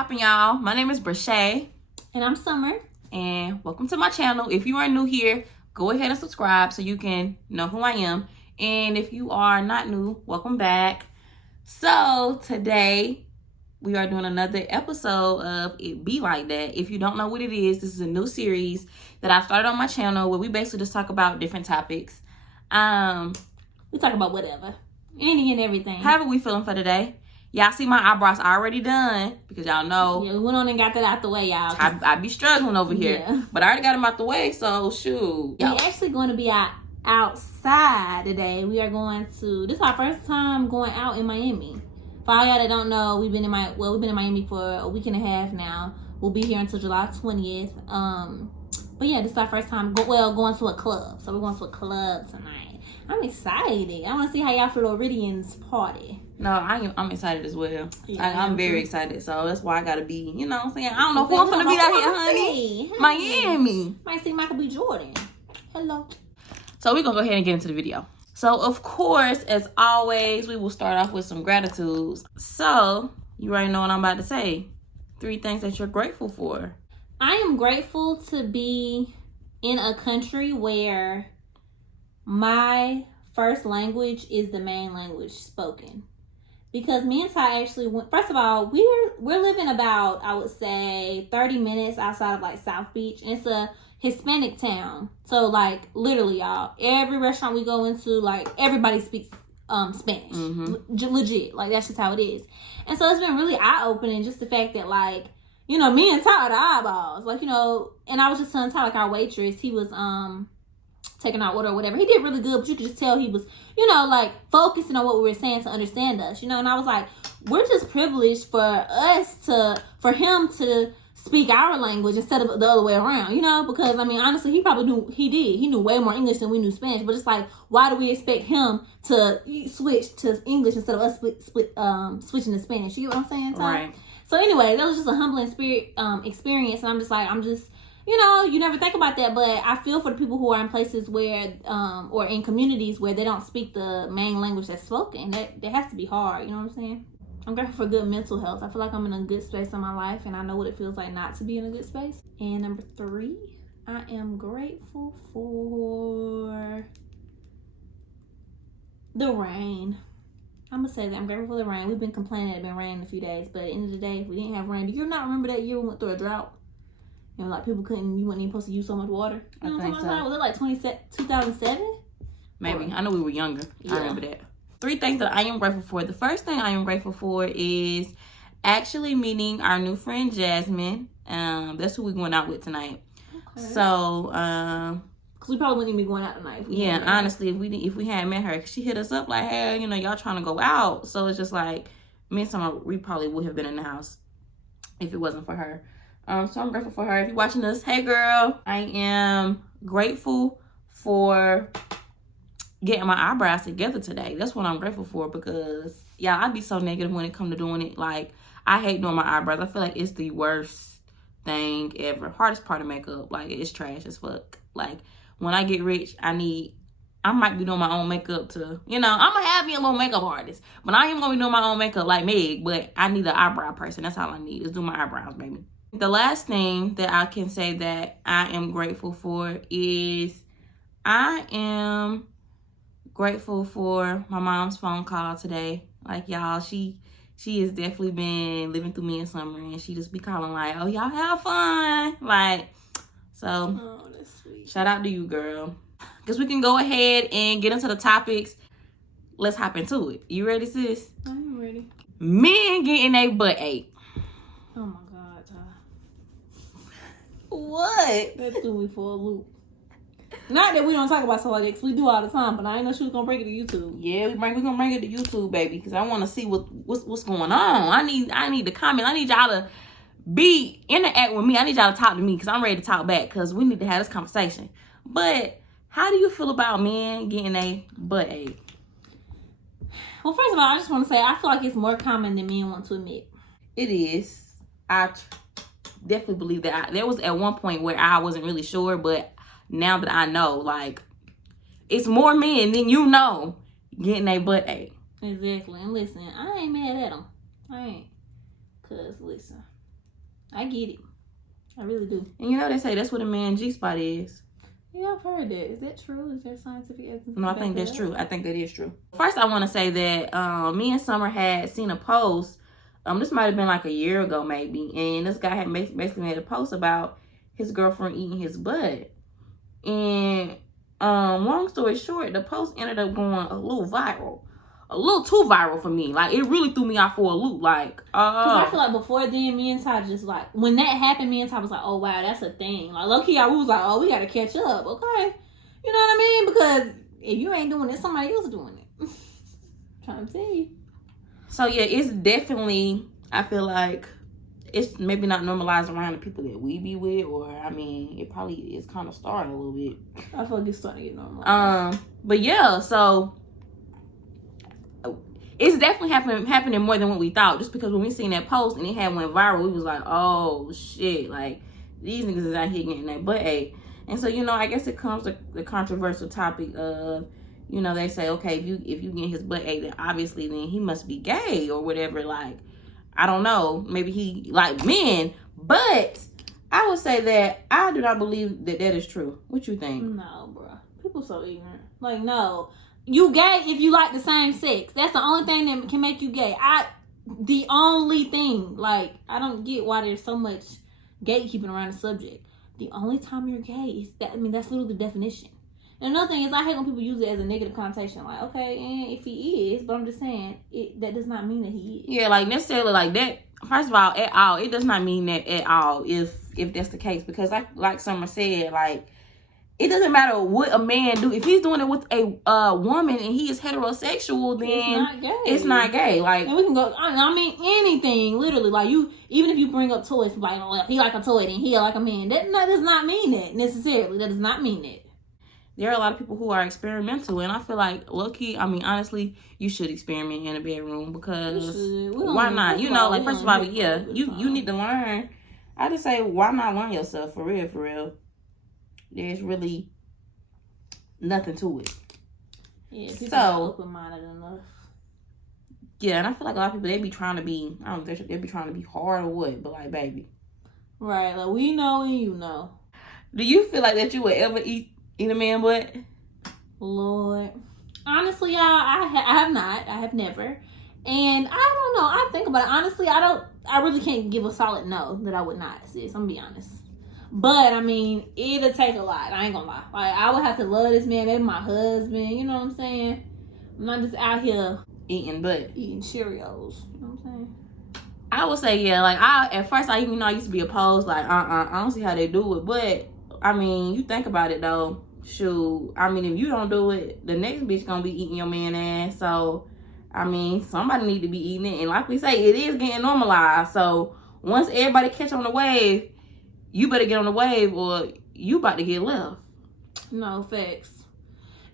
poppin', y'all? My name is Brashay. And I'm Summer. And welcome to my channel. If you are new here, go ahead and subscribe so you can know who I am. And if you are not new, welcome back. So today we are doing another episode of It Be Like That. If you don't know what it is, this is a new series that I started on my channel where we basically just talk about different topics. We talk about whatever. Any and everything. However we feeling for today. Y'all see my eyebrows already done because y'all know. Yeah, we went on and got that out the way, y'all. I be struggling over here. Yeah. But I already got them out the way, so shoot. We're actually going to be outside today. We are going to, this is our first time going out in Miami. For all y'all that don't know, we've been in Miami for a week and a half now. We'll be here until July 20th. But yeah, this is our first time going to a club. So we're going to a club tonight. I'm excited. I want to see how y'all Floridians party. No, I'm excited as well. Yeah, I'm very excited. So that's why I gotta be, you know what I'm saying? I don't know who I'm gonna be out here, honey. Miami. Might see Michael B. Jordan. Hello. So we're gonna go ahead and get into the video. So of course, as always, we will start off with some gratitudes. So you already know what I'm about to say. 3 things that you're grateful for. I am grateful to be in a country where my first language is the main language spoken. Because me and Ty actually went, first of all, we're living about, I would say, 30 minutes outside of like South Beach. And it's a Hispanic town. So like literally, y'all, every restaurant we go into, like everybody speaks Spanish. Legit. Like that's just how it is. And so it's been really eye-opening, just the fact that like, you know, me and Ty are the eyeballs. Like, you know, and I was just telling Ty, like our waitress, he was taking our order or whatever. He did really good, but you could just tell he was, you know, like focusing on what we were saying to understand us, you know. And I was like, we're just privileged for him to speak our language instead of the other way around, you know, because I mean, honestly, he knew way more English than we knew Spanish. But it's like, why do we expect him to switch to English instead of us switching to Spanish? You know what I'm saying, Tom? Right. So anyway, that was just a humbling experience, and I'm just you know, you never think about that, but I feel for the people who are in places where, or in communities where they don't speak the main language that's spoken. That has to be hard, you know what I'm saying? I'm grateful for good mental health. I feel like I'm in a good space in my life, and I know what it feels like not to be in a good space. And number 3, I am grateful for the rain. I'm gonna say that I'm grateful for the rain. We've been complaining that it's been raining a few days, but at the end of the day, we didn't have rain. Do you not remember that year we went through a drought? You know, like people you weren't even supposed to use so much water. You know what I'm talking about? Was it like 2007? Maybe. I know we were younger. Yeah. I remember that. 3 things that I am grateful for. The first thing I am grateful for is actually meeting our new friend Jasmine. That's who we're going out with tonight. Okay. So, because we probably wouldn't even be going out tonight. Yeah, honestly, if we hadn't met her, she hit us up like, hey, you know, y'all trying to go out. So it's just like, me and Summer, we probably would have been in the house if it wasn't for her. So I'm grateful for her. If you're watching this, hey girl. I am grateful for getting my eyebrows together today. That's what I'm grateful for because, yeah, I be so negative when it comes to doing it. Like, I hate doing my eyebrows. I feel like it's the worst thing ever. Hardest part of makeup. Like, it's trash as fuck. Like, when I get rich, I might be doing my own makeup to, you know, I'm going to have me a little makeup artist. But I ain't going to be doing my own makeup like Meg. But I need an eyebrow person. That's all I need is do my eyebrows, baby. The last thing that I can say that I am grateful for is I am grateful for my mom's phone call today. Like, y'all, she has definitely been living through me in summer, and she just be calling like, oh, y'all have fun. Like, so, oh, that's sweet. Shout out to you, girl. Because we can go ahead and get into the topics. Let's hop into it. You ready, sis? I am ready. Men getting a butt ache. Oh, my God. What? That threw me for a loop. Not that we don't talk about stuff like that, because we do all the time, but I ain't know she was gonna bring it to YouTube. Yeah, we're gonna bring it to YouTube, baby, because I want to see what's going on. I need to comment. I need y'all to interact with me. I need y'all to talk to me because I'm ready to talk back because we need to have this conversation. But how do you feel about men getting a butt ache? Well, first of all, I just want to say I feel like it's more common than men want to admit. It is. I definitely believe that. There was at one point where I wasn't really sure, but now that I know, like, it's more men than you know getting a butt ache. Exactly. And listen, I ain't mad at them. I ain't. Because, listen, I get it. I really do. And you know they say that's what a man G-spot is. Yeah, I've heard that. Is that true? Is there scientific evidence? No, I think that's true. I think that is true. First, I want to say that me and Summer had seen a post. This might have been like a year ago, maybe. And this guy had basically made a post about his girlfriend eating his butt. And long story short, the post ended up going a little viral. A little too viral for me. Like, it really threw me off for a loop. Like, because I feel like before then, me and Ty just like, when that happened, me and Ty was like, oh, wow, that's a thing. Like, low-key, we was like, oh, we got to catch up, okay? You know what I mean? Because if you ain't doing it, somebody else doing it. Trying to tell you. So, yeah, it's definitely, I feel like, it's maybe not normalized around the people that we be with, or, I mean, it probably is kind of starting a little bit. I feel like it's starting to get normalized. But, yeah, so it's definitely happening more than what we thought. Just because when we seen that post and it had went viral, we was like, oh shit, like these niggas is out here getting that butt ate. And so, you know, I guess it comes to the controversial topic of, you know, they say, okay, if you get his butt ate, then obviously then he must be gay or whatever. Like, I don't know, maybe he like men, but I would say that I do not believe that is true. What you think? No, bro, people so ignorant. Like, no. You gay if you like the same sex. That's the only thing that can make you gay. The only thing. Like, I don't get why there's so much gatekeeping around the subject. The only time you're gay is that, I mean, that's literally the definition. And another thing is, I hate when people use it as a negative connotation. Like, okay, and if he is, but I'm just saying, that does not mean that he is. Yeah, like, necessarily like that. First of all, at all, it does not mean that at all if that's the case. Because like Summer said, like, it doesn't matter what a man do. If he's doing it with a woman and he is heterosexual, then it's not gay. It's not gay. Like, and we can go. I mean, anything. Literally, like even if you bring up toys, like, oh, he like a toy and he like a man. That does not mean that necessarily. That does not mean that. There are a lot of people who are experimental, and I feel like, low-key, I mean, honestly, you should experiment in a bedroom because why not? You know, like, first of all, yeah, you need to learn. I just say, why not learn yourself for real, for real? There's really nothing to it. Yeah, people are open-minded enough. Yeah, and I feel like a lot of people, they be trying to be, I don't know, they be trying to be hard or what, but like, baby. Right, like, we know and you know. Do you feel like that you would ever eat a man butt? Lord. Honestly, y'all, I have not. I have never. And I don't know. I think about it. Honestly, I really can't give a solid no that I would not, sis. I'm gonna be honest. But, I mean, it'll take a lot. I ain't gonna lie. Like, I would have to love this man, maybe my husband. You know what I'm saying? I'm not just out here eating butt. Eating Cheerios. You know what I'm saying? I would say, yeah. Like, at first, I used to be opposed. Like, I don't see how they do it. But, I mean, you think about it, though. Shoot. I mean, if you don't do it, the next bitch gonna be eating your man ass. So, I mean, somebody need to be eating it. And like we say, it is getting normalized. So, once everybody catch on the wave, you better get on the wave or you about to get left. No, facts.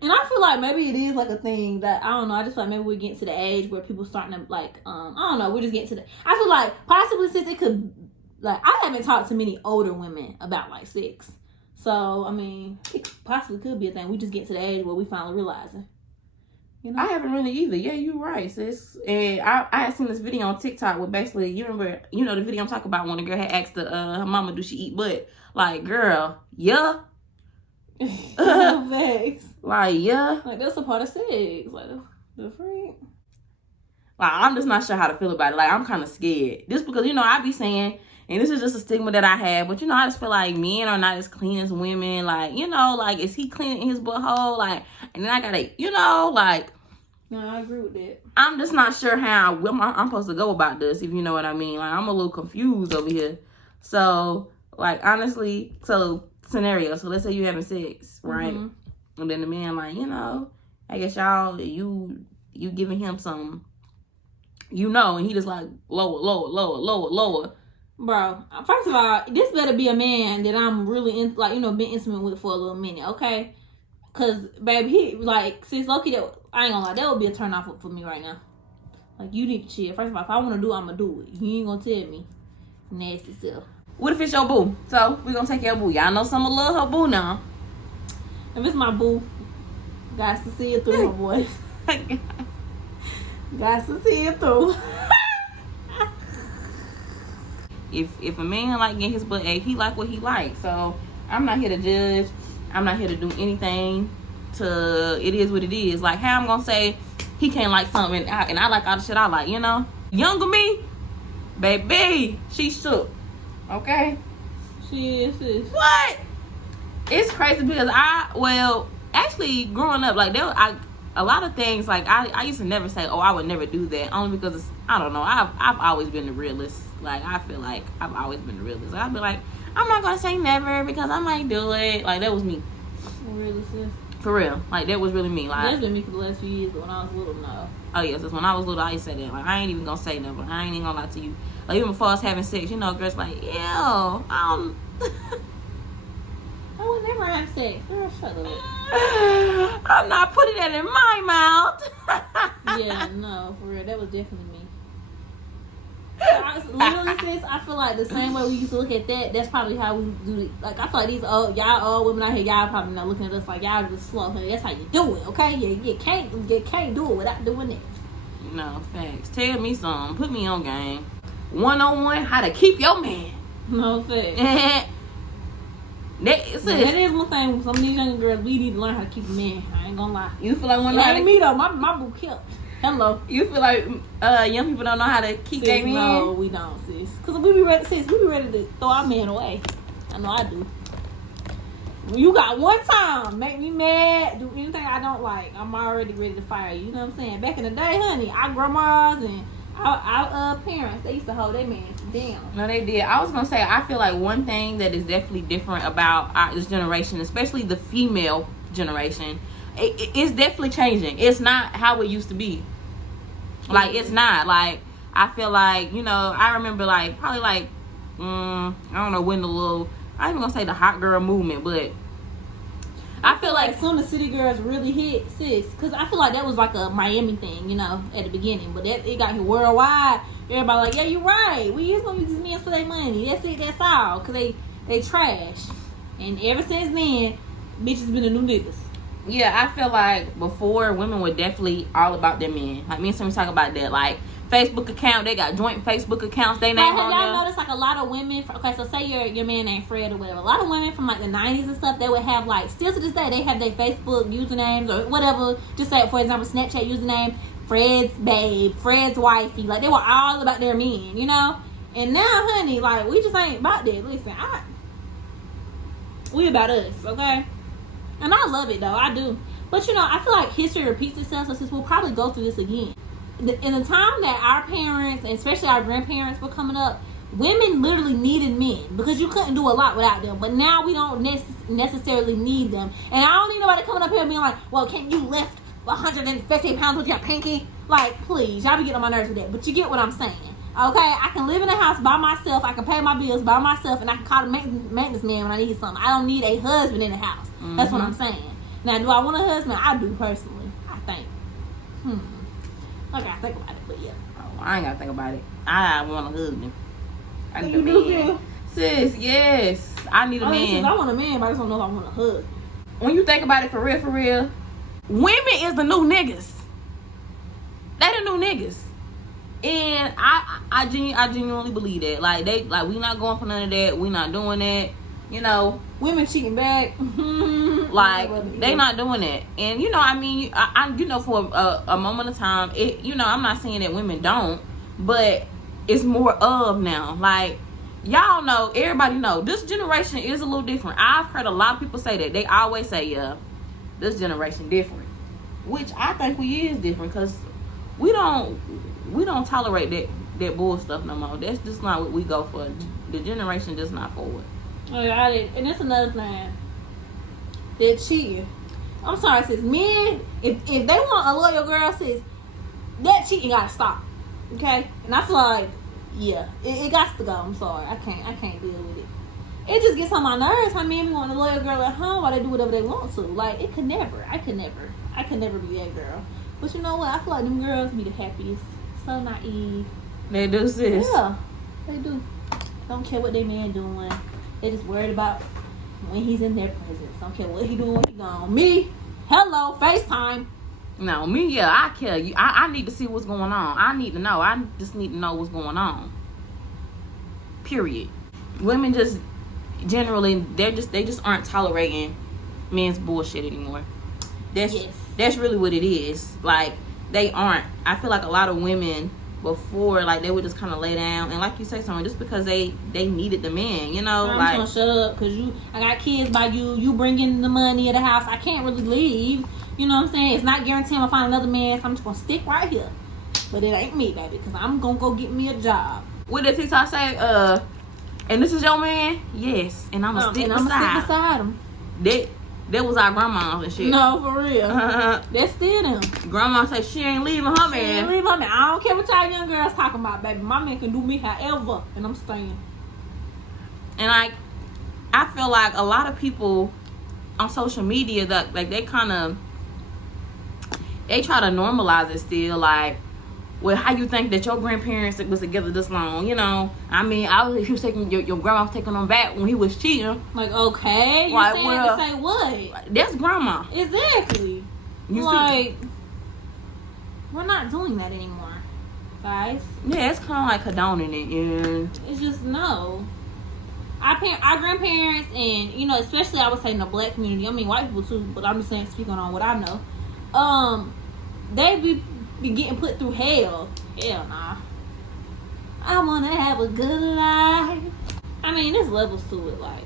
And I feel like maybe it is like a thing that, I don't know, I just feel like maybe we're getting to the age where people starting to like, I don't know, we're just getting to I feel like possibly since it could, like, I haven't talked to many older women about like sex. So, I mean, it possibly could be a thing. We just get to the age where we finally realizing. You know? I haven't really either. Yeah, you're right, sis. And I had seen this video on TikTok where basically, you remember, you know, the video I'm talking about when the girl had asked her mama, do she eat butt? Like, girl, yeah. Facts. Like, yeah. Like, that's a part of sex. Like, the freak. Like, I'm just not sure how to feel about it. Like, I'm kind of scared. Just because, you know, I be saying, and this is just a stigma that I have, but, you know, I just feel like men are not as clean as women. Like, you know, like, is he cleaning his butthole? Like, and then I gotta, you know, like. No, I agree with that. I'm just not sure how I'm supposed to go about this, if you know what I mean. Like, I'm a little confused over here. So, like, honestly, scenario. So, let's say you're having sex, right? Mm-hmm. And then the man, like, you know, I guess y'all, you giving him some, you know, and he just like, lower. Bro, first of all, this better be a man that I'm really, like, you know, been intimate with for a little minute, okay? Because, baby, he, like, since Loki, that, I ain't gonna lie, that would be a turn off for me right now. Like, you need to chill. First of all, if I want to do it, I'm gonna do it. You ain't gonna tell me. Nasty self. What if it's your boo? So, we gonna take your boo. Y'all know someone love her boo now. If it's my boo, got to see it through, my boy. Got to see it through. If a man like getting his butt ate, he like what he likes. So I'm not here to judge. I'm not here to do anything. It is what it is. Like, how I'm gonna say he can't like something and I like all the shit I like, you know? Younger me, baby, she shook. Okay? She is. What? It's crazy because actually growing up, like a lot of things, like I used to never say, oh, I would never do that, only because I don't know, I've always been the realist. Like, I feel like I've always been the realist. I'd be like, I'm not gonna say never because I might do it. Like, that was me. Realist. For real. Like, that was really me. Like, that's been me for the last few years, but when I was little, no. Oh yes, when I was little, I used to say that. Like, I ain't even gonna say never. I ain't even gonna lie to you. Like, even before I was having sex, you know, girls like, ew, I would never have sex. Girl, shut up. I'm not putting that in my mouth. Yeah, no, for real. That was definitely me. Literally, sis, I feel like the same way we used to look at that, that's probably how we do it. Like, I feel like y'all old women out here, y'all probably not looking at us like y'all just slow. Honey. That's how you do it, okay? You can't do it without doing it. No, facts. Tell me something. Put me on game. 101, how to keep your man. No, facts. That is one thing. Some of these younger girls, we need to learn how to keep a man. I ain't gonna lie. You feel like one ain't me though. My boo killed. Hello. You feel like young people don't know how to keep their man? No, we don't, sis. Because we be ready to throw our man away. I know I do. You got one time, make me mad, do anything I don't like, I'm already ready to fire you. You know what I'm saying? Back in the day, honey, our grandmas and our parents, they used to hold their man down. No, they did. I was gonna say, I feel like one thing that is definitely different about this generation, especially the female generation, it's definitely changing. It's not how it used to be. Like, it's not. Like, I feel like, you know, I remember, like, probably, like, I don't know when I ain't even gonna say the hot girl movement, but I feel like some of the city girls really hit, sis. Because I feel like that was like a Miami thing, you know, at the beginning. But it got here worldwide. Everybody like, yeah, you're right. We just gonna use these men for their money. That's it, that's all. Because they trash. And ever since then, bitches been the new niggas. Yeah, I feel like before, women were definitely all about their men. Like, me and somebody talk about that. Like, Facebook account, they got joint Facebook accounts. They name on there. Have y'all noticed, like, a lot of women, so say your man named Fred or whatever. A lot of women from, like, the 90s and stuff, they would have, like, still to this day, they have their Facebook usernames or whatever. Just say, for example, Snapchat username, Fred's babe, Fred's wifey. Like, they were all about their men, you know? And now, honey, like, we just ain't about that. Listen, we about us, okay? And I love it, though. I do. But, you know, I feel like history repeats itself, so since we'll probably go through this again. In the time that our parents, and especially our grandparents, were coming up, women literally needed men because you couldn't do a lot without them. But now we don't necessarily need them. And I don't need nobody coming up here and being like, well, can you lift 150 pounds with your pinky? Like, please. Y'all be getting on my nerves with that. But you get what I'm saying. Okay? I can live in a house by myself. I can pay my bills by myself. And I can call a maintenance man when I need something. I don't need a husband in the house. Mm-hmm. That's what I'm saying. Now, do I want a husband? I do, personally. I think. I gotta think about it, but yeah. Oh, I ain't gotta think about it. I want a husband. I need a man. Sis, yes. I need a man. Sis, I want a man, but I just don't know if I want a husband. When you think about it for real, women is the new niggas. They the new niggas. And I genuinely believe that. Like, we not going for none of that. We not doing that. You know, women cheating back. Like, they not doing that. And, you know, I mean, I you know, for a moment of time, it, you know, I'm not saying that women don't, but it's more of now. Like, y'all know, everybody know, this generation is a little different. I've heard a lot of people say that. They always say, yeah, this generation different. Which I think we is different, because we don't tolerate that bull stuff no more. That's just not what we go for. The generation just not for it. Oh, yeah, and that's another thing. They're cheating. I'm sorry, sis. Men, if they want a loyal girl, sis, that cheating gotta stop. Okay? And I feel like, yeah, it got to go. I'm sorry. I can't deal with it. It just gets on my nerves how men want a loyal girl at home while they do whatever they want to. Like, I could never be that girl. But you know what? I feel like them girls be the happiest. So naive. They do, sis. Yeah, they do. Don't care what they man doing. They just worried about when he's in their presence. Don't care what he doing when he gone. Me, hello, FaceTime. No, me, yeah, I care. You. I need to see what's going on. I need to know. I just need to know what's going on. Period. Women just generally they just aren't tolerating men's bullshit anymore. That's really what it is. Like, they aren't. I feel like a lot of women before, like, they would just kind of lay down, and like you say, something just because they needed the man, you know. I'm like, gonna shut up because I got kids by you bringing the money at the house. I can't really leave. You know what I'm saying? It's not guaranteed I'm gonna find another man, so I'm just gonna stick right here. But it ain't me, baby, because I'm gonna go get me a job. What did TikTok say? And this is your man? Yes. And I'm gonna stick beside him. That was our grandma and shit. No, for real. That's still them. Grandma said she ain't leaving her man. She ain't leaving her man. I don't care what y'all young girls talking about, baby. My man can do me however, and I'm staying. And I feel like a lot of people on social media that like they try to normalize it still. Like, well, how you think that your grandparents was together this long? You know, I mean, he was taking your grandma was taking him back when he was cheating. Like, okay, you're saying to say what? That's grandma. Exactly. Like, we're not doing that anymore, guys. Yeah, it's kind of like condoning it, and it's just no. Our grandparents, and you know, especially I would say in the black community. I mean, white people too, but I'm just saying, speaking on what I know. They be getting put through hell. Hell nah. I wanna have a good life. I mean, there's levels to it. Like,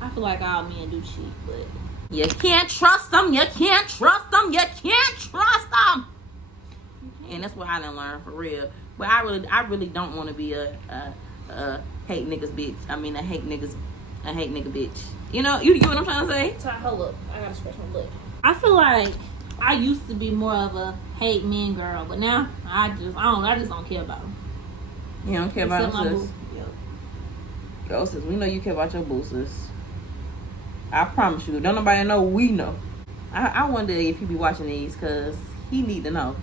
I feel like all men do cheat, but you can't trust them. You can't trust them. You can't trust them. And that's what I done learn for real. But I really don't want to be a hate niggas bitch. I mean, a hate nigga bitch. You know, you get what I'm trying to say? Hold up, I gotta scratch my butt. I feel like I used to be more of a hate men girl, but now I just don't care about them. You don't care about them, sis? Yep. Go, sis. We know you care about your boo, sis. I promise you. Don't nobody know. We know. I wonder if he be watching these, because he need to know.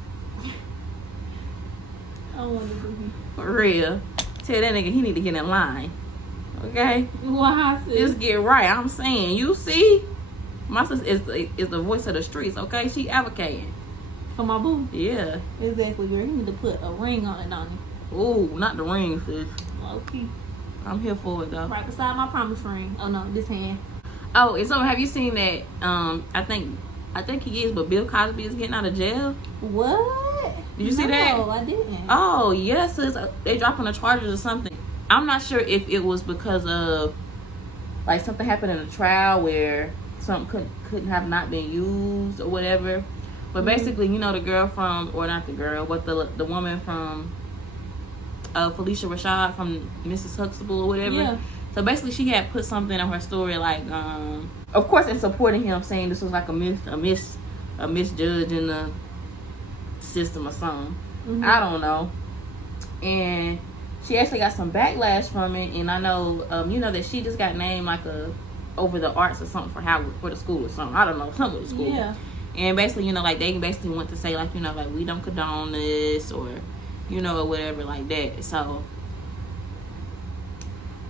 I wonder if he... For real. Tell that nigga he need to get in line. Okay? Why, sis? Just get right. I'm saying, you see? My sister is the voice of the streets, okay? She advocating. For my boo? Yeah. Exactly, girl. You need to put a ring on it, don't you? Ooh, not the ring, sis. Okay. I'm here for it, though. Right beside my promise ring. Oh, no, this hand. Oh, and so have you seen that? I think he is, but Bill Cosby is getting out of jail. What? Did you see that? No, I didn't. Oh, yes, sis. They dropping the charges or something. I'm not sure if it was because of, like, something happened in a trial where something couldn't have not been used or whatever. But basically, you know, the girl from, or not the girl, but the woman from Felicia Rashad from Mrs. Huxtable or whatever. Yeah. So basically, she had put something on her story, like, of course, in supporting him, saying this was like a misjudge in the system or something. Mm-hmm. I don't know. And she actually got some backlash from it. And I know, you know, that she just got named like over the arts or something for the school or something. I don't know, something with the school. Yeah. And basically, you know, like, they basically went to say, like, you know, like, we don't condone this or, you know, or whatever like that. So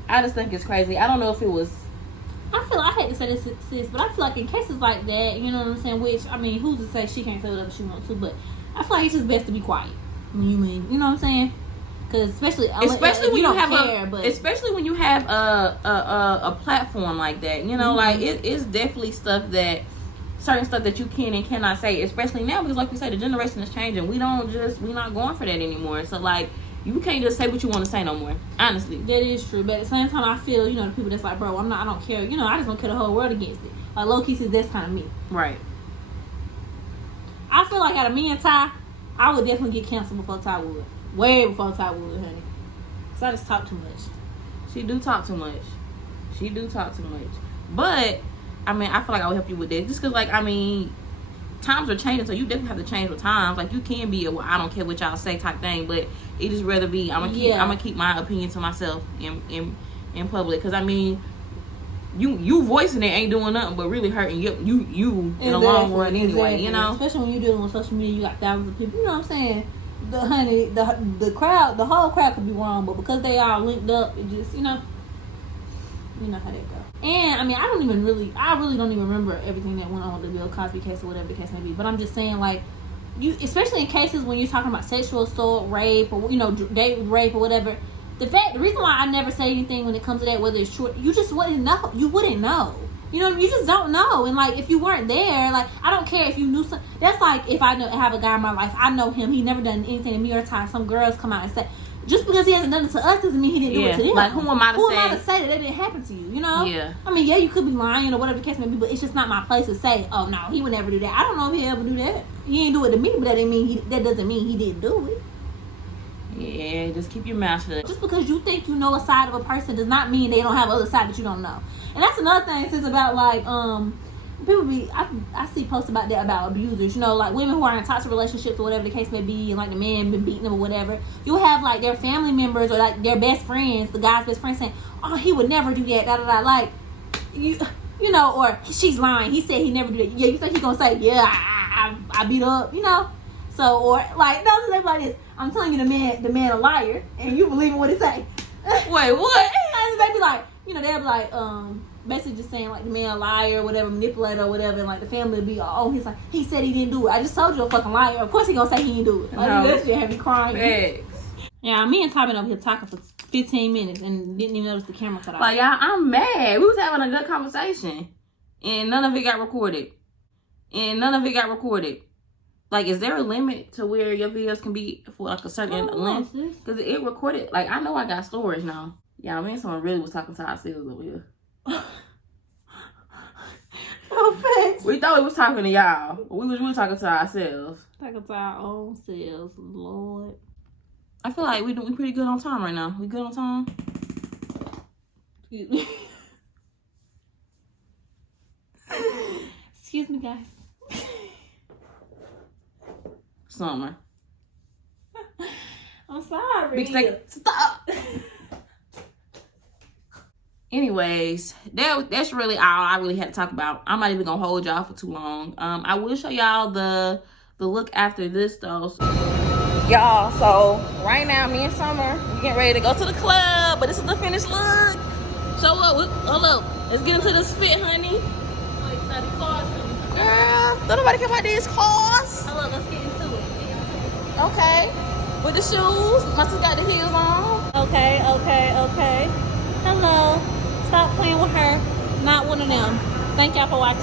I just think it's crazy. I don't know if it was... I hate to say this, sis, but I feel like in cases like that, you know what I'm saying, which, I mean, who's to say she can't say whatever she wants to, but I feel like it's just best to be quiet. You know what I'm saying? Because especially when you have especially when you have a platform like that, you know, like, it's definitely certain stuff that you can and cannot say, especially now, because like we say, the generation is changing. We're not going for that anymore. So, like, you can't just say what you want to say no more. Honestly, that is true. But at the same time, I feel, you know, the people that's like, bro, I don't care. You know, I just don't care the whole world against it. Like, low key says that's kind of me. Right. I feel like out of me and Ty, I would definitely get canceled before Ty would. Way before Ty would, honey. Cause I just talk too much. She do talk too much. But I mean, I feel like I would help you with this, just because, like, I mean, times are changing, so you definitely have to change with times. Like, you can be well, I don't care what y'all say type thing, but it just rather be I'm gonna keep my opinion to myself in public, because I mean, you voicing it ain't doing nothing but really hurting you in the long run anyway. You know, especially when you're dealing with social media, you got thousands of people. You know what I'm saying? The crowd, the whole crowd could be wrong, but because they all linked up, it just, you know how that go. And I mean, I really don't even remember everything that went on with the Bill Cosby case or whatever the case may be. But I'm just saying, like, you, especially in cases when you're talking about sexual assault, rape, or, you know, date rape or whatever, the reason why I never say anything when it comes to that, whether it's true, you just wouldn't know. You wouldn't know. You know, you just don't know. And like, if you weren't there, like, I don't care if you knew some. That's like if I have a guy in my life, I know him, he never done anything to me or time. Some girls come out and say, just because he hasn't done it to us doesn't mean he didn't do it to them. Like, who am I to say that didn't happen to you? You know? Yeah. I mean, yeah, you could be lying or whatever the case may be, but it's just not my place to say, oh no, he would never do that. I don't know if he'll ever do that. He ain't do it to me, but that doesn't mean he didn't do it. Yeah, just keep your mouth shut. Just because you think you know a side of a person does not mean they don't have other side that you don't know. And that's another thing, since about like people I see posts about that, about abusers, you know, like women who are in toxic relationships or whatever the case may be, and like the man been beating them or whatever. You'll have like their family members or like their best friends, the guy's best friend, saying, oh, he would never do that, da da da. Like, you know, or she's lying, he said he never do that. Yeah, you think he's gonna say, yeah, I beat up, you know? So, or like, no, they like this, I'm telling you, the man a liar, and you believe in what he say. Wait, what? They be like, you know, they'll be like, basically just saying like the man a liar or whatever, manipulator or whatever, and like the family will be, oh, he's like, he said he didn't do it. I just told you a fucking liar. Of course he gonna say he didn't do it. Like, no. That shit have me crying. Thanks. Yeah, me and Ty been over here talking for 15 minutes and didn't even notice the camera cut off. Like, y'all, I'm mad. We was having a good conversation, and none of it got recorded. Like, is there a limit to where your videos can be for like a certain length? Because it recorded. Like, I know I got storage now. Yeah, I mean, someone really was talking to ourselves over here. No offense. We thought we was talking to y'all, but we was really talking to ourselves. Talking to our own selves, Lord. I feel like we pretty good on time right now. We good on time? Excuse me. Excuse me, guys. Summer. I'm sorry. Big steak. Stop. Anyways, that's really all I really had to talk about. I'm not even gonna hold y'all for too long. I will show y'all the look after this though. Y'all, so right now me and Summer, we getting ready to go to the club, but this is the finished look. So hold up. Let's get into this fit, honey. Girl, don't nobody care about these cars. Oh, look, let's get into it. Okay. With the shoes. Must have got the heels on. Okay. Hello. Stop playing with her. Not one of them. Thank y'all for watching.